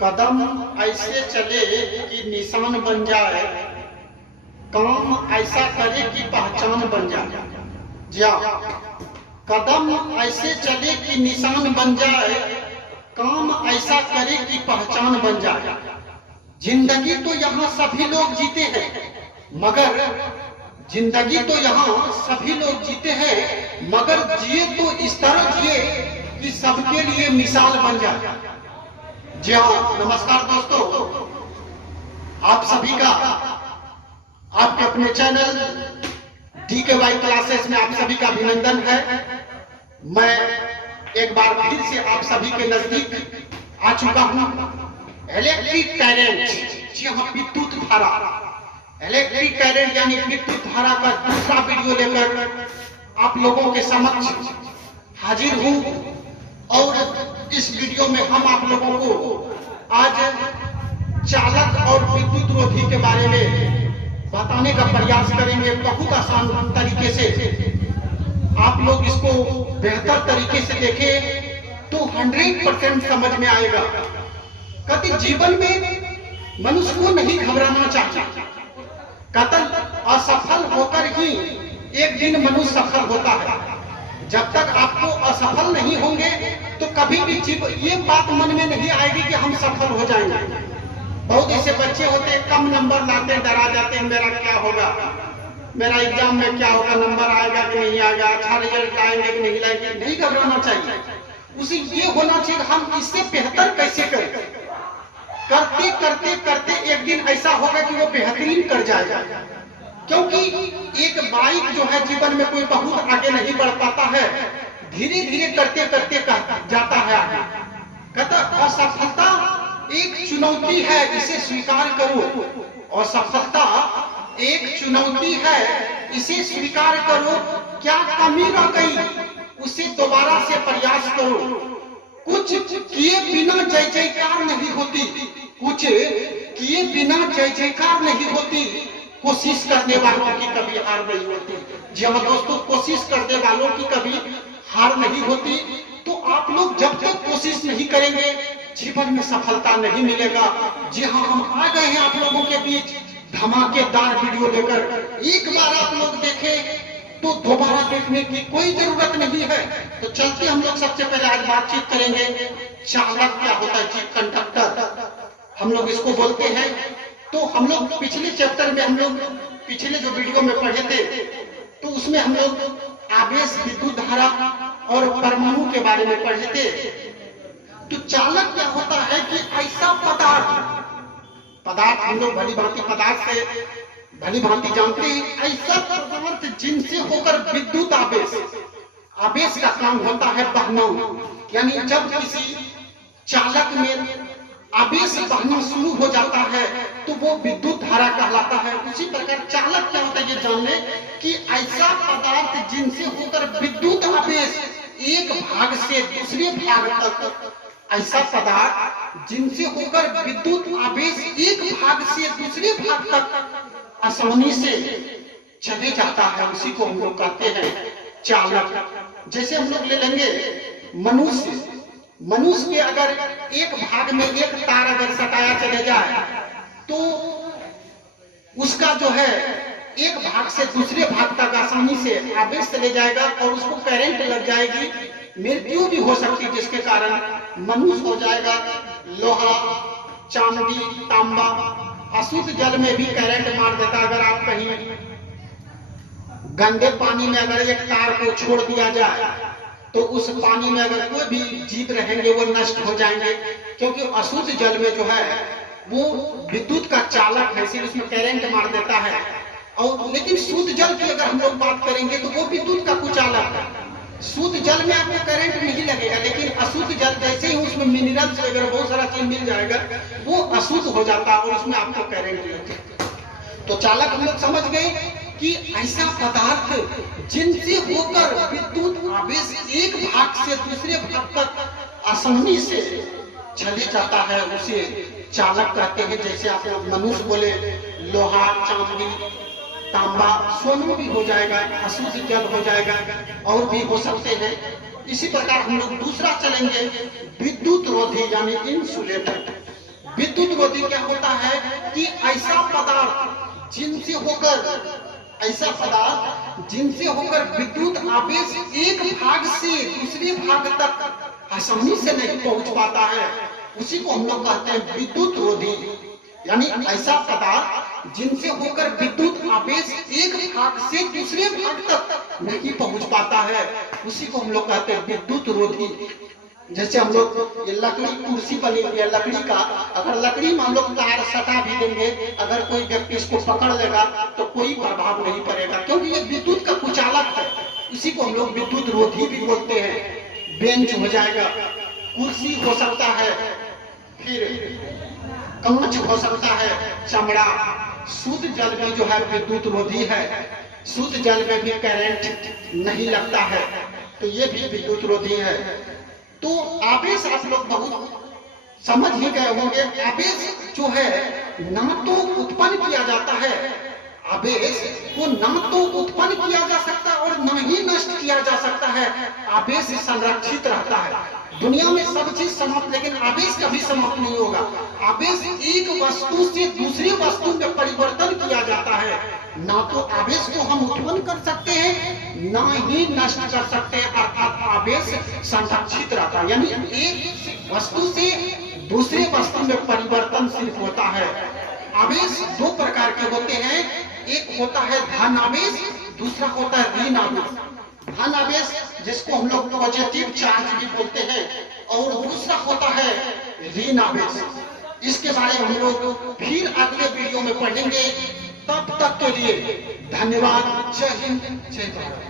कदम ऐसे चले कि निशान बन जाए, काम ऐसा करे कि पहचान बन जाए। जी हाँ, कदम ऐसे चले कि निशान बन जाए, काम ऐसा करे कि पहचान बन जाए। जिंदगी तो यहाँ सभी लोग जीते हैं, मगर जिंदगी तो यहाँ सभी लोग जीते हैं, मगर जिए तो इस तरह जिए कि सबके लिए मिसाल बन जाए। जी हाँ, नमस्कार दोस्तों, आप सभी का आपके अपने चैनल DKY क्लासेस में आप सभी का अभिनंदन है। मैं एक बार फिर से आप सभी के नजदीक आ चुका हूं। इलेक्ट्रिक करंट, जी हाँ, विद्युत धारा, इलेक्ट्रिक करंट यानी विद्युत धारा का दूसरा वीडियो लेकर आप लोगों के समक्ष हाजिर हूं। और इस वीडियो में हम आप लोगों को आज चालक और विद्युत रोधी के बारे में बताने का प्रयास करेंगे। बहुत आसान तरीके से आप लोग इसको बेहतर तरीके से देखें तो 100% समझ में आएगा। कभी जीवन में मनुष्य को नहीं घबराना चाहिए। कतल असफल होकर ही एक दिन मनुष्य सफल होता है। जब तक आपको असफल नहीं होंगे तो कभी भी ये बात मन में नहीं आएगी कि हम सफल हो जाएंगे। बहुत ऐसे बच्चे होते हैं, कम नंबर लाते हैं, डरा जाते हैं, मेरा क्या होगा, मेरा एग्जाम में क्या होगा, नंबर आएगा कि नहीं आएगा, अच्छा रिजल्ट लाएंगे कि नहीं लाएंगे। नहीं घबराना चाहिए। उसे ये होना चाहिए हम इससे बेहतर कैसे करें। करते करते करते एक दिन ऐसा होगा कि वो बेहतरीन कर जाएगा। क्योंकि एक बाइक जो है जीवन में कोई बहुत आगे नहीं बढ़ पाता है, धीरे धीरे करते करते जाता है आगे। कहता असफलता एक चुनौती है, इसे स्वीकार करो। असफलता एक चुनौती है, इसे स्वीकार करो। क्या कमी रह गई उसे दोबारा से प्रयास करो। कुछ किए बिना जय जयकार नहीं होती, कुछ किए बिना जय जयकार नहीं होती। कोशिश करने वालों की कभी हार नहीं होती। जी हाँ दोस्तों, कोशिश करने वालों की कभी हार नहीं होती। तो आप लोग जब तक कोशिश नहीं करेंगे जीवन में सफलता नहीं मिलेगा। जी हाँ, हम आ गए हैं आप लोगों के बीच धमाकेदार वीडियो लेकर। एक बार आप लोग देखें तो दोबारा देखने की कोई जरूरत नहीं है। तो चलते हम लोग सबसे पहले आज बातचीत करेंगे चालक क्या होता है, चीफ कंडक्टर हम लोग इसको बोलते हैं। तो हम लोग पिछले चैप्टर में, हम लोग पिछले जो वीडियो में पढ़े थे तो उसमें हम लोग आवेश, विद्युत धारा और परमाणु के बारे में पढ़े थे। तो चालक क्या होता है कि ऐसा पदार्थ हम लोग भली भांति पदार्थ से भली भांति जानते हैं, ऐसा पदार्थ जिनसे होकर विद्युत आवेश का काम होता है बहना। यानी जब किसी चालक में आवेश बहना शुरू हो जाता है तो वो विद्युत धारा कहलाता है। उसी प्रकार चालक क्या होता है ये जान ले कि ऐसा पदार्थ जिनसे होकर विद्युत आवेश एक भाग से दूसरे भाग तक, ऐसा पदार्थ जिनसे होकर विद्युत आवेश एक भाग से दूसरे भाग तक आसानी से चले जाता है, उसी को हम लोग कहते हैं चालक। जैसे हम लोग ले लेंगे मनुष्य के अगर एक भाग में एक तार अगर सटाया चले जाए तो उसका जो है एक भाग से दूसरे भाग तक आसानी से आवेश चले जाएगा और उसको करंट लग जाएगी, मृत्यु भी हो सकती है, जिसके कारण मनुष्य हो जाएगा। लोहा, चांदी, तांबा, अशुद्ध जल में भी करंट मार देता। अगर आप कहीं गंदे पानी में अगर एक तार को छोड़ दिया जाए तो उस पानी में अगर कोई भी जीव रहेंगे वो नष्ट हो जाएंगे, क्योंकि अशुद्ध जल में जो है वो विद्युत का चालक है, इसलिए उसमें करंट मार देता है। और लेकिन शुद्ध जल की अगर हम लोग बात करेंगे तो वो विद्युत का कुचालक है। शुद्ध जल में आपको करंट नहीं लगेगा, लेकिन अशुद्ध जल जैसे ही उसमें मिनरल्स वगैरह बहुत सारा चीज मिल जाएगा वो अशुद्ध हो जाता है और उसमें आपको करंट लगेगा। तो चालक हम लोग समझ गए कि ऐसा पदार्थ जिनसे होकर विद्युत आवेश एक भाग से दूसरे भाग तक आसानी से चले जाता है, उसे चालक कहते हैं। जैसे आप मनुष्य बोले लोहा, चांदी, तांबा, सोना भी हो जाएगा, अशुद्ध जल हो जाएगा और भी हो सकते हैं। इसी प्रकार हम लोग दूसरा चलेंगे, विद्युत रोधी यानी इंसुलेटर। विद्युत रोधी क्या होता है कि ऐसा पदार्थ जिनसे होकर विद्युत आवेश एक भाग से दूसरे भाग तक आसानी से नहीं पहुंच पाता है, उसी को हम लोग कहते हैं विद्युत रोधी। यानी ऐसा पदार्थ जिनसे होकर विद्युत आवेश एक भाग से दूसरे भाग तक नहीं पहुंच पाता है, उसी को हम लोग कहते हैं विद्युत रोधी। जैसे हम लोग ये लकड़ी कुर्सी बनी हुई है लकड़ी का, अगर लकड़ी में हम लोग तार सटा भी देंगे, अगर कोई व्यक्ति इसको पकड़ लेगा तो कोई प्रभाव नहीं पड़ेगा, क्योंकि ये विद्युत का कुचालक है। इसी को हम लोग विद्युत रोधी भी बोलते हैं। बेंच हो जाएगा, कुर्सी हो सकता है, फिर कांच हो सकता है, चमड़ा। शुद्ध जल में जो है विद्युत रोधी है, शुद्ध जल में भी करंट नहीं लगता है, तो ये भी विद्युत रोधी है। तो आवेश आप लोग बहुत समझ ही गए होंगे। आवेश जो है ना तो उत्पन्न किया जाता है, आवेश को ना तो उत्पन्न किया जा सकता और ना ही नष्ट किया जा सकता है। आवेश संरक्षित रहता है। दुनिया में सब चीज समाप्त, लेकिन आवेश कभी समाप्त नहीं होगा। आवेश एक वस्तु से दूसरी वस्तु में परिवर्तन किया जाता है। ना तो आवेश को हम उत्पन्न कर सकते हैं, ना ही नष्ट कर सकते हैं, अर्थात आवेश संरक्षित रहता है। यानी एक वस्तु से दूसरे वस्तु में परिवर्तन सिर्फ होता है। आवेश दो प्रकार के होते हैं, एक होता है धन आवेश, दूसरा होता है ऋण आवेश। धन आवेश जिसको हम लोग पॉजिटिव चार्ज भी बोलते हैं, और दूसरा होता है ऋण आवेश। इसके बारे में हम लोग फिर अगले वीडियो में पढ़ेंगे। तब तक के लिए धन्यवाद। जय हिंद, जय भारत।